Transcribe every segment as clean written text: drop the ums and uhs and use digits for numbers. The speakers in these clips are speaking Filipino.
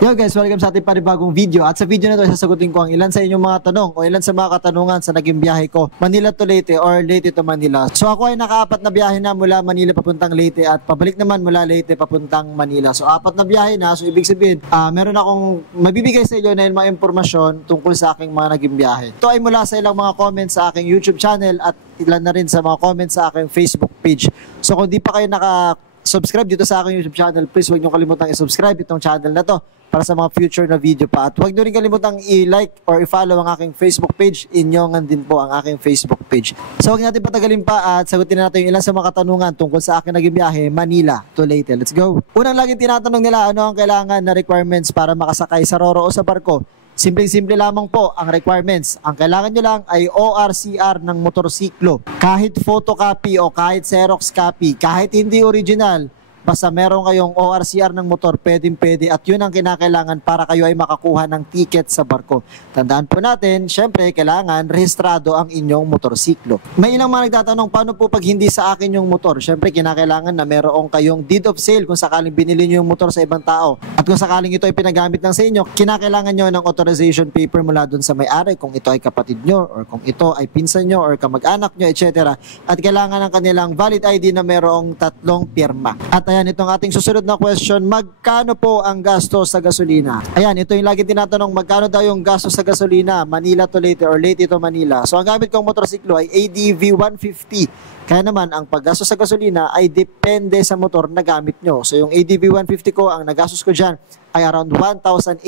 Yo guys, welcome sa ating panibagong video. At sa video na ito, sasagutin ko ang ilan sa inyong mga tanong o ilan sa mga katanungan sa naging biyahe ko, Manila to Leyte or Leyte to Manila. So ako ay nakaapat na biyahe na mula Manila papuntang Leyte at pabalik naman mula Leyte papuntang Manila. So apat na biyahe na, so ibig sabihin, meron akong mabibigay sa inyo na mga impormasyon tungkol sa aking mga naging biyahe. Ito ay mula sa ilang mga comments sa aking YouTube channel at ilan na rin sa mga comments sa aking Facebook page. So kung di pa kayo subscribe dito sa aking YouTube channel, please huwag niyo kalimutang i-subscribe itong channel na to para sa mga future na video pa. At huwag niyo rin kalimutang i-like or i-follow ang aking Facebook page. Inyongan din po ang aking Facebook page. So huwag natin patagalin pa at sagutin na natin yung ilan sa mga katanungan tungkol sa aking naging biyahe, Manila to Leyte. Let's go! Unang laging tinatanong nila, ano ang kailangan na requirements para makasakay sa Roro o sa barko? Simpleng-simple lamang po ang requirements. Ang kailangan nyo lang ay ORCR ng motorsiklo. Kahit photocopy o kahit Xerox copy, kahit hindi original, basta meron kayong ORCR ng motor, pwedeng-pwede at yun ang kinakailangan para kayo ay makakuha ng ticket sa barko. Tandaan po natin, syempre, kailangan rehistrado ang inyong motorsiklo. May ilang mga nagtatanong, paano po pag hindi sa akin yung motor? Syempre, kinakailangan na meron kayong deed of sale kung sakaling binili nyo yung motor sa ibang tao. At kung sakaling ito ay pinagamit ng sa inyo, kinakailangan nyo ng authorization paper mula dun sa may-ari kung ito ay kapatid nyo or kung ito ay pinsan nyo or kamag-anak nyo, etc. At kailangan ng kanilang valid ID na merong 3 pirma. At ayan, itong ating susunod na question, magkano po ang gasto sa gasolina? Ayan, ito yung lagi tinatanong, magkano daw yung gasto sa gasolina, Manila to Leyte or Leyte to Manila? So ang gamit kong motorsiklo ay ADV 150. Kaya naman, ang paggastos sa gasolina ay depende sa motor na gamit nyo. So yung ADV 150 ko, ang nagastos ko dyan ay around 1,800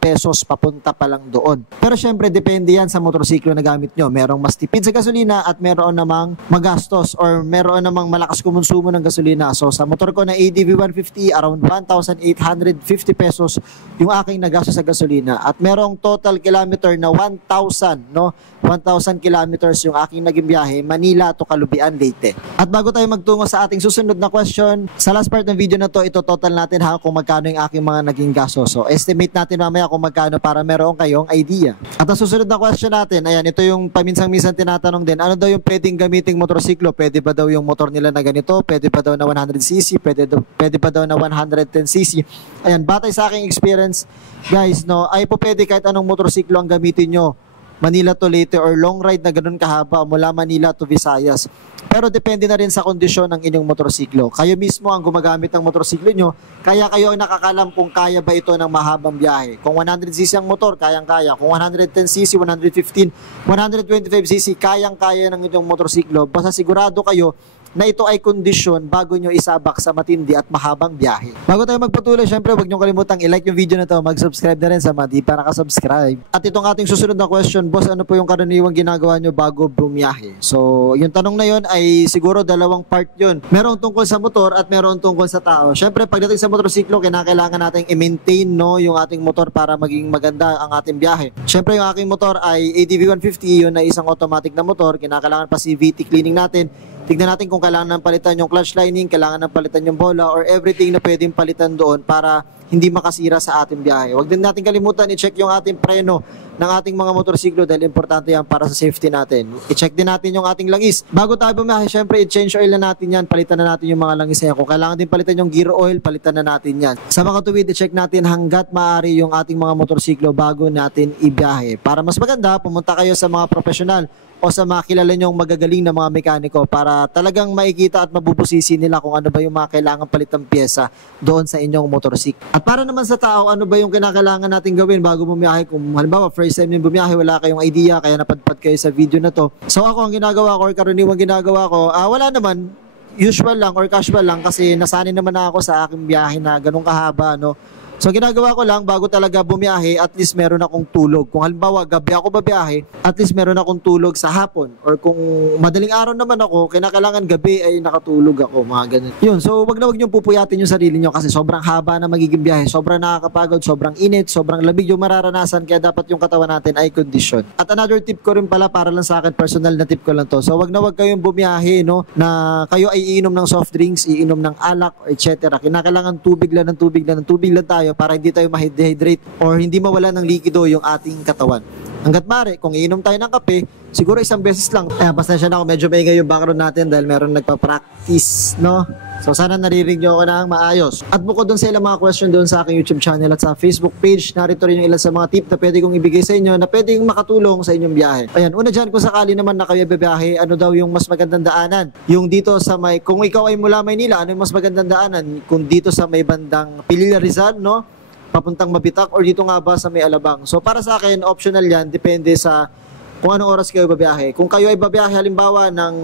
pesos papunta pa lang doon. Pero syempre, depende yan sa motorsiklo na gamit nyo. Merong mas tipid sa gasolina at meron namang magastos or meron namang malakas kumonsumo ng gasolina. So sa motor ko na ADV 150, around 1,850 pesos yung aking nagastos sa gasolina. At merong total kilometer na 1,000, no? 1,000 kilometers yung aking naging biyahe, Manila to Calubian, Leyte. At bago tayo magtungo sa ating susunod na question, sa last part ng video na to, ito total natin ha kung magkano yung aking mga naging gasto. So estimate natin mamaya kung magkano para meron kayong idea. At ang susunod na question natin, ayan, ito yung paminsang-minsan tinatanong din, ano daw yung pwedeng gamiting motorsiklo? Pwede ba daw yung motor nila na ganito? Pwede ba daw na 100cc? Pwede ba daw na 110cc? Ayan, batay sa aking experience, guys, no, ay po pwede kahit anong motorsiklo ang gamitin nyo. Manila to Leyte or long ride na ganun kahaba mula Manila to Visayas. Pero depende na rin sa kondisyon ng inyong motorsiklo. Kayo mismo ang gumagamit ng motorsiklo nyo, kaya kayo ang nakakalam kung kaya ba ito ng mahabang biyahe. Kung 100cc ang motor, kayang-kaya. Kung 110cc, 115, 125cc, kayang-kaya ng inyong motorsiklo. Basta sigurado kayo na ito ay kondisyon bago nyo isabak sa matindi at mahabang biyahe. Bago tayo magpatuloy, syempre huwag nyo kalimutang i-like yung video na to, mag-subscribe na rin sa mga di pa nakasubscribe. At itong ating susunod na question, boss, ano po yung karaniwang ginagawa nyo bago bumiyahe? So, yung tanong na yun ay siguro dalawang part yun. Meron tungkol sa motor at meron tungkol sa tao. Syempre, pagdating sa motorsiklo, kinakailangan natin i-maintain, no, yung ating motor para maging maganda ang ating biyahe. Syempre, yung aking motor ay ADV 150, yun ay isang automatic na motor. Kinakailangan pa CVT cleaning natin. Tignan natin kung kailangan ng palitan yung clutch lining, kailangan ng palitan yung bola, or everything na pwedeng palitan doon para hindi makasira sa ating biyahe. Huwag din natin kalimutan i-check yung ating preno ng ating mga motorsiklo dahil importante yan para sa safety natin. I-check din natin yung ating langis. Bago tayo bumiyahe, syempre i-change oil na natin yan, palitan na natin yung mga langis na yan. Kung kailangan din palitan yung gear oil, palitan na natin yan. Sa mga tuwid, i-check natin hanggat maaari yung ating mga motorsiklo bago natin ibiyahe. Para mas maganda, pumunta kayo sa mga profesional o sa mga kilala nyong magagaling na mga mekaniko para talagang makikita at mabubusisi nila kung ano ba yung mga kailangan palitang pyesa doon sa inyong motorsiklo. At para naman sa tao, ano ba yung kinakailangan natin gawin bago bumiyahe? Kung halimbawa, first time yung bumiyahe, wala kayong idea, kaya napadpad kayo sa video na to. So ako, ang ginagawa ko or karaniwang ginagawa ko, wala naman, usual lang or casual lang kasi nasanay naman ako sa aking biyahe na ganun kahaba, no? So ginagawa ko lang bago talaga bumiyahe, at least meron akong tulog. Kung halimbawa gabi ako babiyahe, at least meron akong tulog sa hapon. Or kung madaling araw naman ako, kinakailangan gabi ay nakatulog ako, mga ganun. Yun, so wag na wag niyong pupuyatin yung sarili niyo kasi sobrang haba na magiging biyahe, sobrang nakakapagod, sobrang init, sobrang lamig yung mararanasan, kaya dapat yung katawan natin ay condition. At another tip ko rin pala, para lang sa akin, personal na tip ko lang to. So wag na wag kayong bumiyahe, no, na kayo ay iinom ng soft drinks, iinom ng alak, etc. Kinakailangan tubig lang ng tubig lang ng tubig lang tayo para hindi tayo ma-dehydrate or hindi mawala ng likido yung ating katawan. Hanggat maaari, kung iinom tayo ng kape, siguro isang beses lang. Ayan, pasensya na ako, medyo maingay yung background natin dahil meron nagpa-practice, no? So sana naririnig nyo ako ng maayos. At bukod dun sa ilang mga question doon sa aking YouTube channel at sa Facebook page, narito rin yung ilan sa mga tip na pwede kong ibigay sa inyo na pwede yung makatulong sa inyong biyahe. Ayan, una dyan, kung sakali naman na kayo bibiyahe, ano daw yung mas magandang daanan? Yung dito sa may, kung ikaw ay mula Maynila, ano yung mas magandang daanan? Kung dito sa may bandang Pililla Rizal, no? Papuntang Mabitak, or dito nga ba sa may Alabang? So para sa akin, optional yan, depende sa kung anong oras kayo babiyahe. Kung kayo ay babiyahe halimbawa ng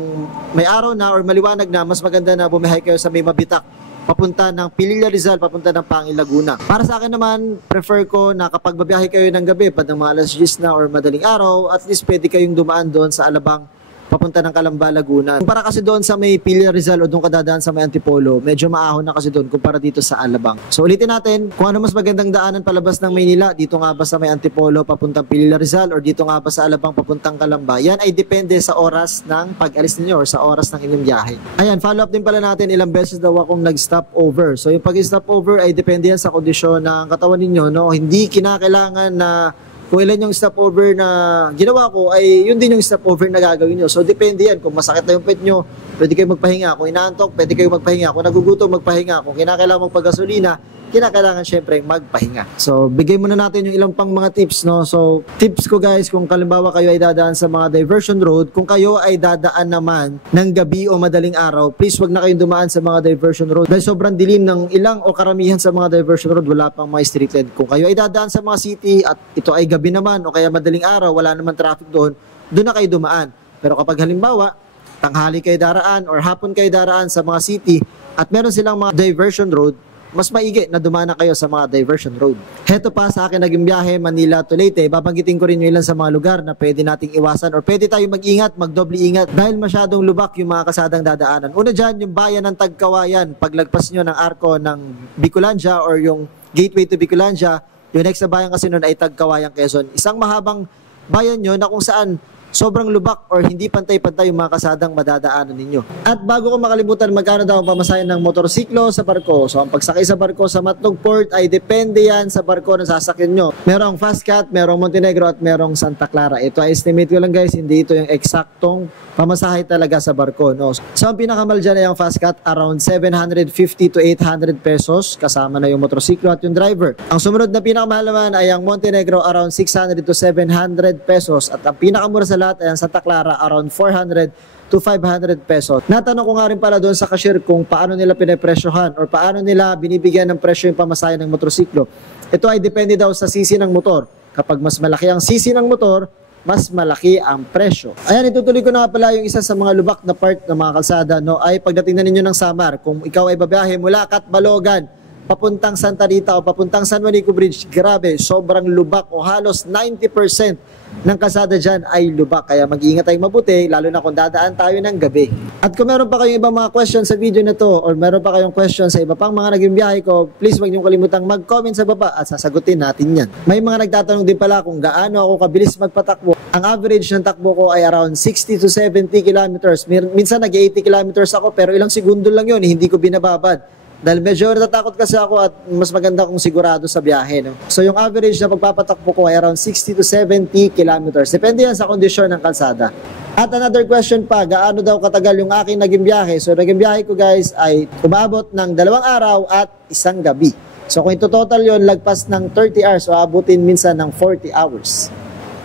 may araw na or maliwanag na, mas maganda na bumiyahe kayo sa may Mabitak, papunta ng Pililla Rizal, papunta ng Pangil Laguna. Para sa akin naman, prefer ko na kapag babiyahe kayo ng gabi, pag ng mga alas 10 na or madaling araw, at least pwede kayong dumaan doon sa Alabang, papunta ng Calamba, Laguna. Kumpara kasi doon sa may Pililla Rizal o doon ka dadaan sa may Antipolo, medyo maahon na kasi doon kumpara dito sa Alabang. So ulitin natin, kung ano mas magandang daanan palabas ng Maynila, dito nga ba sa may Antipolo papuntang Pililla Rizal or dito nga ba sa Alabang papuntang Calamba, yan ay depende sa oras ng pag-alis ninyo or sa oras ng inyong biyahe. Ayan, follow up din pala natin, ilang beses daw akong nag-stop over. So yung pag-stop over ay depende yan sa kondisyon ng katawan ninyo, no? Hindi kinakailangan na kung ilan yung stopover na ginawa ko, ay yun din yung stopover na gagawin nyo. So, depende yan. Kung masakit na yung pet nyo, pwede kayo magpahinga. Kung inaantok, pwede kayo magpahinga. Kung nagugutom, magpahinga. Kung kinakailangan magpagasolina, kinakailangan syempre magpahinga. So, bigay muna natin yung ilang pang mga tips, no? So, tips ko guys, kung kalimbawa kayo ay dadaan sa mga diversion road, kung kayo ay dadaan naman ng gabi o madaling araw, please wag na kayong dumaan sa mga diversion road. Dahil sobrang dilim ng ilang o karamihan sa mga diversion road, wala pang mga street light. Kung kayo ay dadaan sa mga city at ito ay gabi naman o kaya madaling araw, wala naman traffic doon, doon na kayo dumaan. Pero kapag halimbawa, tanghali kayo daraan or hapon kayo daraan sa mga city at meron silang mga diversion road, mas maigi na dumana kayo sa mga diversion road. Heto pa sa akin naging biyahe Manila to Leyte, babanggitin ko rin yung ilan sa mga lugar na pwede nating iwasan or pwede tayo mag-ingat, magdoble ingat dahil masyadong lubak yung mga kasadang dadaanan. Una dyan, yung bayan ng Tagkawayan, paglagpas nyo ng arko ng Bicolandia or yung gateway to Bicolandia, yung next na bayan kasi nun ay Tagkawayan, Quezon. Isang mahabang bayan nyo na kung saan sobrang lubak or hindi pantay-pantay yung mga kasadang madadaanan ninyo. At bago ko makalimutan, magkano daw ang pamasahe ng motorsiklo sa barko? So, ang pagsakay sa barko sa Matlog Port ay depende yan sa barko na sasakyan nyo. Merong Fastcat, merong Montenegro at merong Santa Clara. Ito ay estimate ko lang guys, hindi ito yung eksaktong pamasahe talaga sa barko, no? So, ang pinakamal dyan ay ang Fastcat, around 750 to 800 pesos, kasama na yung motorsiklo at yung driver. Ang sumunod na pinakamahal naman ay ang Montenegro, around 600 to 700 pesos. At ang pinakamura sa ay ang Santa Clara, around 400 to 500 pesos. Natanong ko nga rin pala doon sa cashier kung paano nila pinepresyohan or paano nila binibigyan ng presyo yung pamasahe ng motorsiklo. Ito ay depende daw sa sisi ng motor. Kapag mas malaki ang sisi ng motor, mas malaki ang presyo. Ayan, itutuloy ko na pala yung isa sa mga lubak na part ng mga kalsada, no, ay pagdating na ninyo ng Samar. Kung ikaw ay babiyahe mula Catbalogan, papuntang Santa Rita o papuntang San Juanico Bridge, grabe, sobrang lubak o halos 90% ng kalsada dyan ay lubak. Kaya mag-iingat tayong mabuti, lalo na kung dadaan tayo ng gabi. At kung meron pa kayong ibang mga questions sa video na to or meron pa kayong questions sa iba pang mga naging biyahe ko, please wag niyong kalimutang mag-comment sa baba at sasagutin natin yan. May mga nagtatanong din pala kung gaano ako kabilis magpatakbo. Ang average ng takbo ko ay around 60 to 70 kilometers. Minsan nag-80 kilometers ako pero ilang segundo lang yun, hindi ko binababad. Dahil medyo natatakot kasi ako at mas maganda kung sigurado sa biyahe, no? So yung average na pagpapatakbo ko ay around 60 to 70 kilometers. Depende yan sa kondisyon ng kalsada. At another question pa, gaano daw katagal yung aking naging biyahe? So naging biyahe ko guys ay umabot ng 2 araw at 1 gabi. So kung ito total yon, lagpas ng 30 hours o abutin minsan ng 40 hours.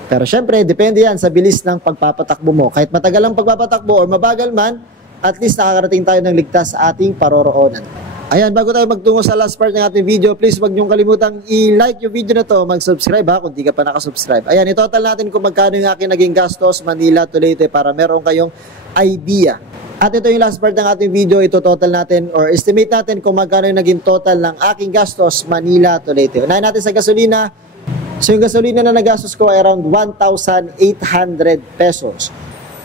Pero syempre, depende yan sa bilis ng pagpapatakbo mo. Kahit matagal ang pagpapatakbo or mabagal man, at least nakakarating tayo ng ligtas sa ating paroroonan. Ayan, bago tayo magtungo sa last part ng ating video, please wag niyong kalimutang i-like yung video na to, mag-subscribe ha, kung di ka pa nakasubscribe. Ayan, itotal natin kung magkano yung aking naging gastos Manila to Leyte para meron kayong idea. At ito yung last part ng ating video, ito total natin or estimate natin kung magkano yung naging total ng aking gastos Manila to Leyte. Unahin natin sa gasolina. So yung gasolina na nagastos ko ay around 1,800 pesos.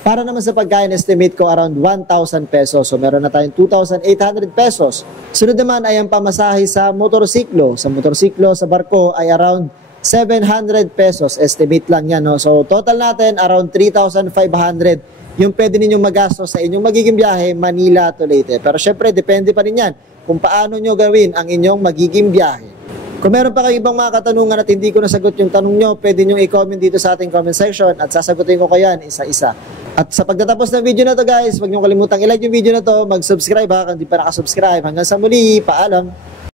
Para naman sa pagkain, estimate ko around 1,000 pesos. So meron na tayong 2,800 pesos. Sunod naman ay ang pamasahe sa motorsiklo. Sa motorsiklo, sa barko ay around 700 pesos. Estimate lang yan, no? So total natin around 3,500 yung pwede ninyong magastos sa inyong magiging biyahe Manila to Leyte. Pero syempre, depende pa rin yan kung paano nyo gawin ang inyong magiging biyahe. Kung meron pa kayong ibang mga katanungan at hindi ko nasagot yung tanong nyo, pwede nyo i-comment dito sa ating comment section at sasagutin ko yan isa-isa. At sa pagtatapos ng video na to guys, huwag nyo kalimutang i-like yung video na to, mag-subscribe ha kung hindi pa nakasubscribe. Hanggang sa muli, paalam!